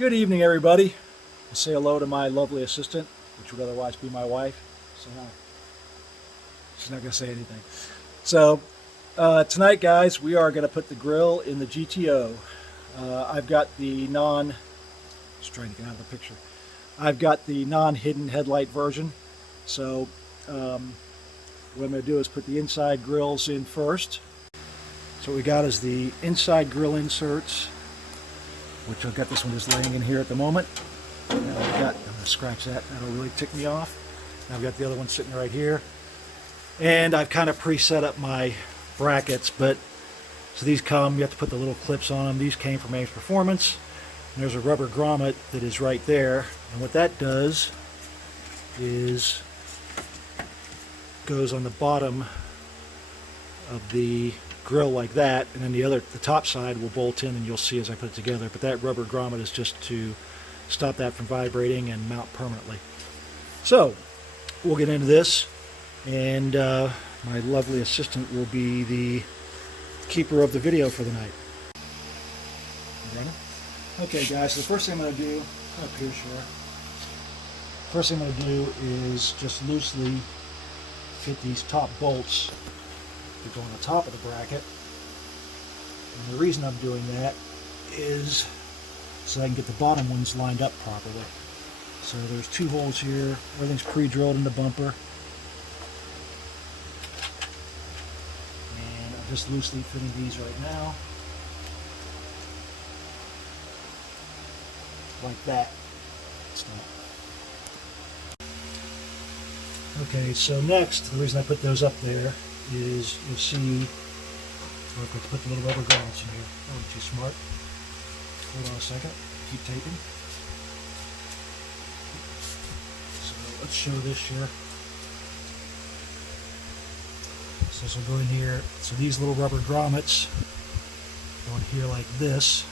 Good evening, everybody. I say hello to my lovely assistant, which would otherwise be my wife. So she's not going to say anything. So tonight, guys, we are going to put the grill in the GTO. I've got the just trying to get out of the picture. I've got the non-hidden headlight version. So what I'm going to do is put the inside grills in first. So what we got is the inside grill inserts, which I've got this one just laying in here at the moment. I'm going to scratch that, that'll really tick me off. Now I've got the other one sitting right here. And I've kind of pre-set up my brackets, so these come, you have to put the little clips on them. These came from Ames Performance. And there's a rubber grommet that is right there. And what that does is goes on the bottom of the grill like that, and then the top side will bolt in, and you'll see as I put it together. But that rubber grommet is just to stop that from vibrating and mount permanently. So we'll get into this, and my lovely assistant will be the keeper of the video for the night. Okay, guys, so the first thing I'm going to do, up here, sure. First thing I'm going to do is just loosely fit these top bolts that go on the top of the bracket. And the reason I'm doing that is so I can get the bottom ones lined up properly. So there's two holes here, everything's pre-drilled in the bumper. And I'm just loosely fitting these right now. Like that. Okay, so next, the reason I put those up there is you'll see, I'll put the little rubber grommets in here. That wasn't too smart. Hold on a second, keep taping. So let's show this here. So this will go in here. So these little rubber grommets go in here like this.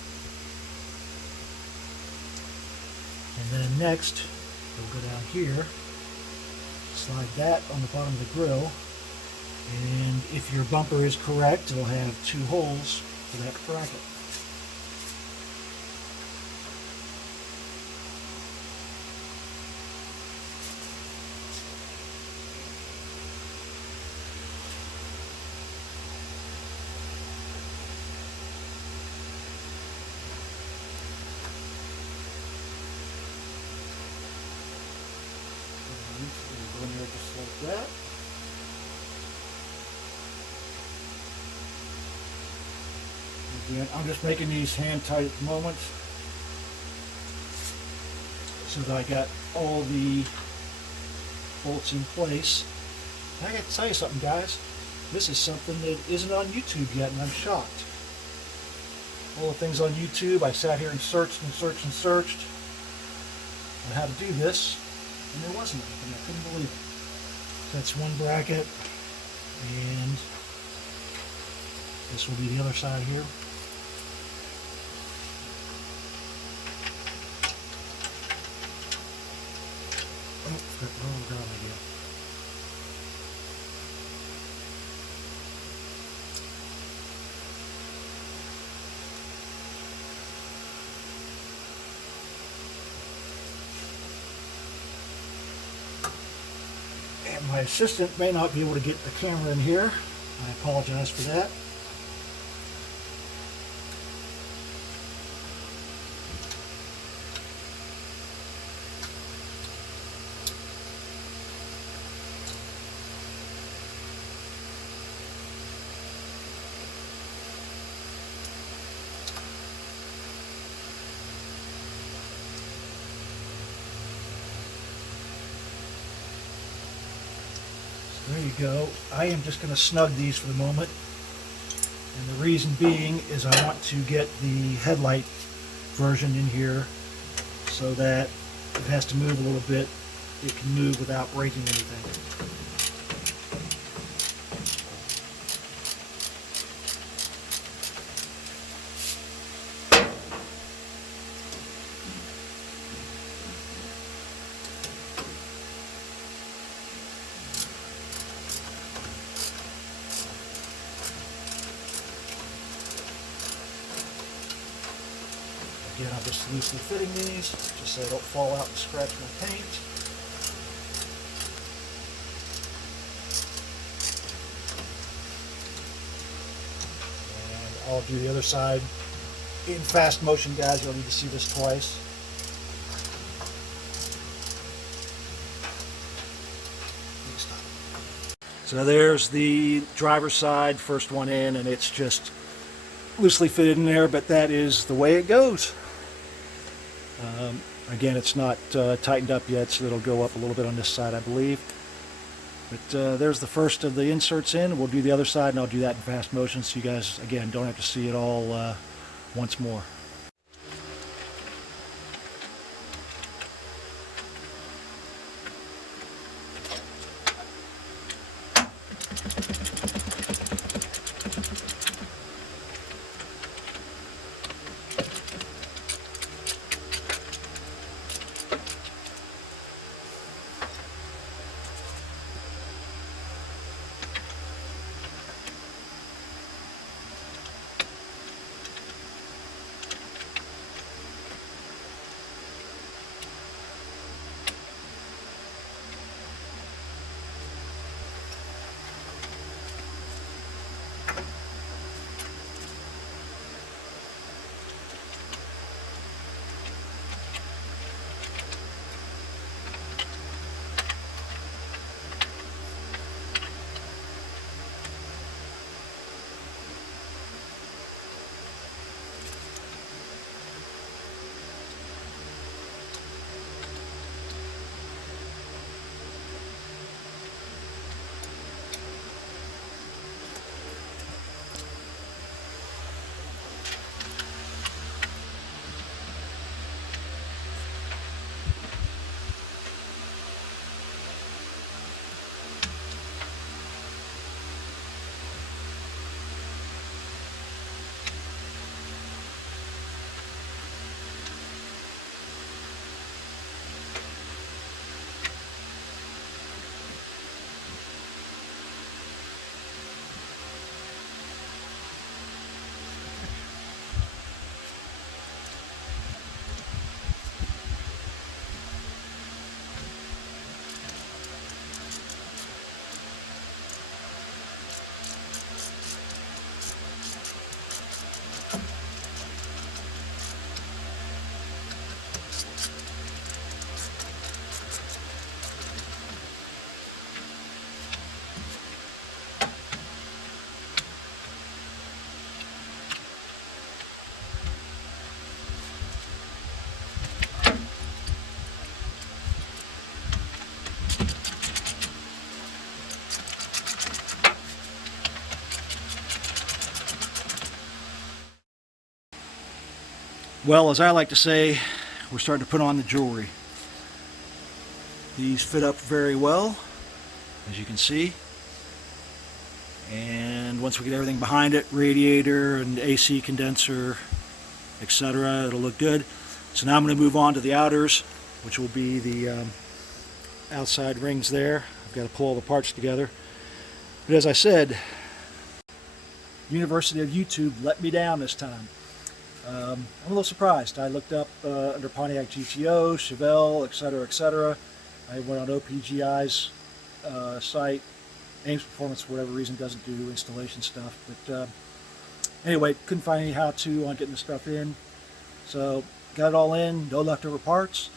And then next, we'll go down here, slide that on the bottom of the grill. And if your bumper is correct, it'll have two holes for that bracket. Go in there just like that. I'm just making these hand tight at the moment so that I got all the bolts in place. And I got to tell you something, guys. This is something that isn't on YouTube yet, and I'm shocked. All the things on YouTube, I sat here and searched and searched and searched on how to do this, and there wasn't anything. I couldn't believe it. That's one bracket, and this will be the other side here. Oh, God, again. And my assistant may not be able to get the camera in here. I apologize for that. There you go. I am just going to snug these for the moment. And the reason being is I want to get the headlight version in here so that if it has to move a little bit, it can move without breaking anything. Again, I'm just loosely fitting these, just so they don't fall out and scratch my paint. And I'll do the other side in fast motion, guys. You'll need to see this twice. So there's the driver's side, first one in, and it's just loosely fitted in there, but that is the way it goes. Again, it's not tightened up yet, so it'll go up a little bit on this side, I believe. But there's the first of the inserts in. We'll do the other side, and I'll do that in fast motion, so you guys, again, don't have to see it all once more. Well, as I like to say, we're starting to put on the jewelry. These fit up very well, as you can see. And once we get everything behind it, radiator and AC condenser, etc., it'll look good. So now I'm going to move on to the outers, which will be the outside rings there. I've got to pull all the parts together. But as I said, University of YouTube let me down this time. I'm a little surprised. I looked up under Pontiac GTO, Chevelle, etc. I went on OPGI's site. Ames Performance, for whatever reason, doesn't do installation stuff. But anyway, couldn't find any how-to on getting the stuff in. So got it all in, no leftover parts.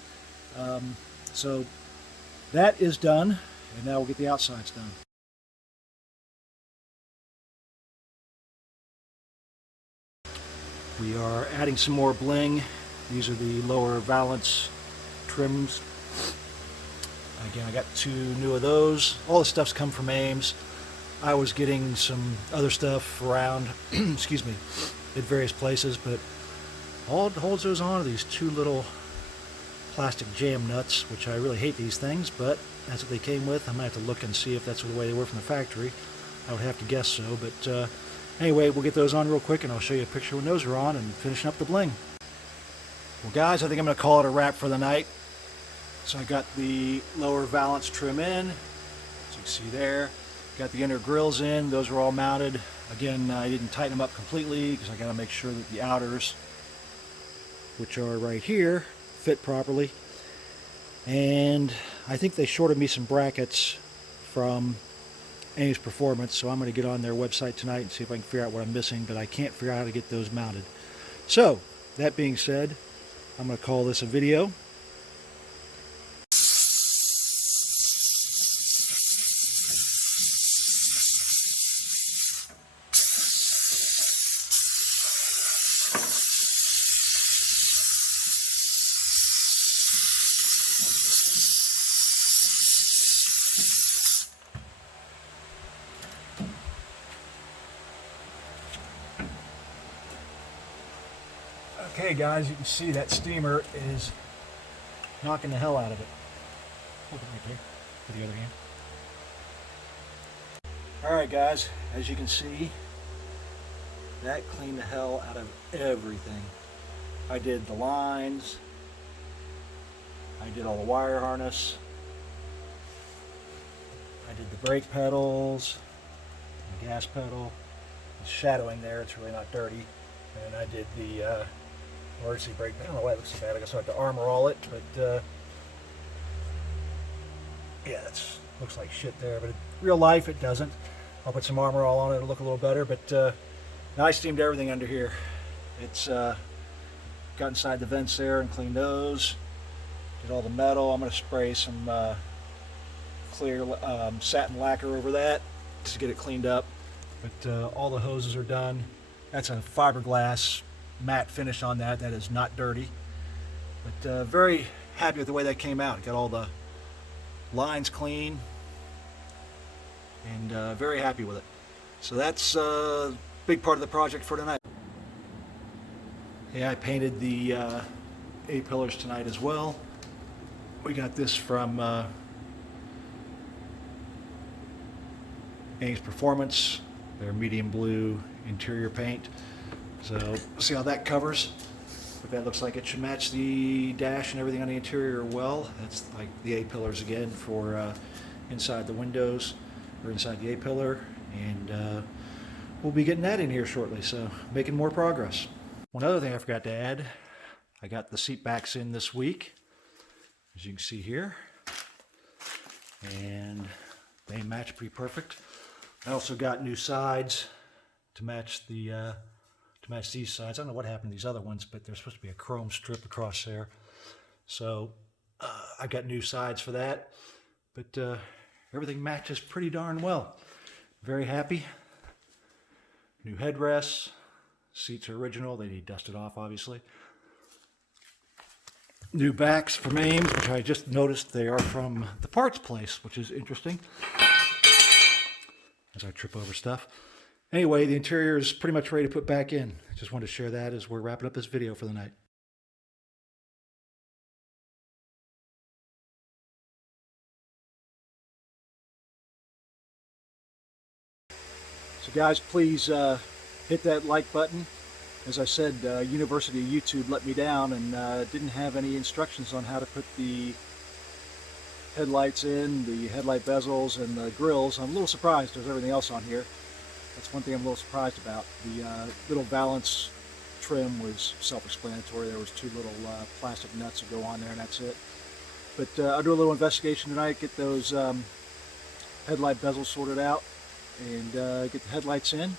So that is done, and now we'll get the outsides done. We are adding some more bling. These are the lower valance trims. Again, I got 2 new of those. All the stuff's come from Ames. I was getting some other stuff around, excuse me, at various places, but all it holds those on are these 2 little plastic jam nuts, which I really hate these things, but that's what they came with. I might have to look and see if that's the way they were from the factory. I would have to guess so, but anyway, we'll get those on real quick and I'll show you a picture when those are on and finishing up the bling. Well guys, I think I'm going to call it a wrap for the night. So I got the lower valance trim in, as you can see there. Got the inner grills in, those were all mounted. Again, I didn't tighten them up completely because I got to make sure that the outers which are right here, fit properly. And I think they shorted me some brackets from Ames Performance, so I'm going to get on their website tonight and see if I can figure out what I'm missing, but I can't figure out how to get those mounted. So, that being said, I'm going to call this a video. Okay guys, you can see that steamer is knocking the hell out of it. Hold it right there with the other hand. Alright guys, as you can see, that cleaned the hell out of everything. I did the lines, I did all the wire harness, I did the brake pedals, the gas pedal. It's shadowing there, it's really not dirty. And I did the emergency brake. I don't know why it looks so bad. I guess I have to armor all it, but yeah, it looks like shit there. But in real life, it doesn't. I'll put some armor all on it. It'll look a little better. But now I steamed everything under here. It's got inside the vents there and cleaned those. Did all the metal. I'm going to spray some clear satin lacquer over that just to get it cleaned up. But all the hoses are done. That's a fiberglass matte finish on that. That is not dirty. But very happy with the way that came out. Got all the lines clean and very happy with it. So that's a big part of the project for tonight. Yeah, I painted the A-pillars tonight as well. We got this from Ames Performance, their medium blue interior paint. So see how that covers. But that looks like it should match the dash and everything on the interior well. That's like the A-pillars again for inside the windows or inside the A-pillar, and we'll be getting that in here shortly, so making more progress. One other thing I forgot to add, I got the seat backs in this week, as you can see here, and they match pretty perfect. I also got new sides to match the these sides. I don't know what happened to these other ones, but there's supposed to be a chrome strip across there. So I got new sides for that, but everything matches pretty darn well. Very happy. New headrests. Seats are original. They need dusted off, obviously. New backs from Ames, which I just noticed they are from the parts place, which is interesting. As I trip over stuff. Anyway, the interior is pretty much ready to put back in. Just wanted to share that as we're wrapping up this video for the night. So guys, please hit that like button. As I said, University of YouTube let me down and didn't have any instructions on how to put the headlights in, the headlight bezels, and the grills. I'm a little surprised there's everything else on here. That's one thing I'm a little surprised about. The little valance trim was self-explanatory. There was two little plastic nuts that go on there, and that's it. But I'll do a little investigation tonight, get those headlight bezels sorted out, and get the headlights in,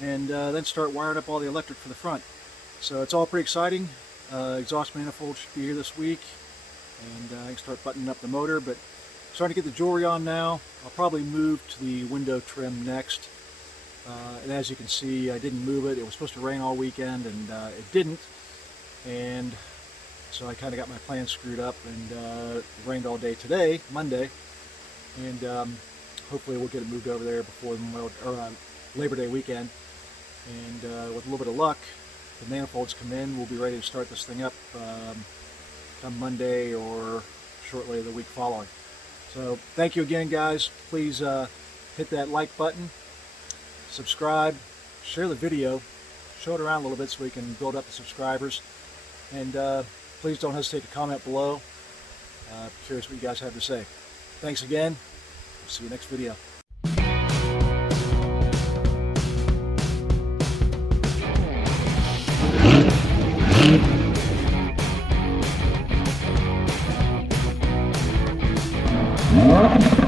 and then start wiring up all the electric for the front. So it's all pretty exciting. Exhaust manifold should be here this week, and I can start buttoning up the motor, but starting to get the jewelry on now. I'll probably move to the window trim next. And as you can see, I didn't move it. It was supposed to rain all weekend, and it didn't. And so I kind of got my plans screwed up, and it rained all day today, Monday. And hopefully we'll get it moved over there before the Labor Day weekend. And with a little bit of luck, the manifolds come in. We'll be ready to start this thing up come Monday or shortly the week following. So thank you again, guys. Please hit that like button, subscribe, share the video, show it around a little bit so we can build up the subscribers, and please don't hesitate to comment below. Curious what you guys have to say. Thanks again. See you next video. it.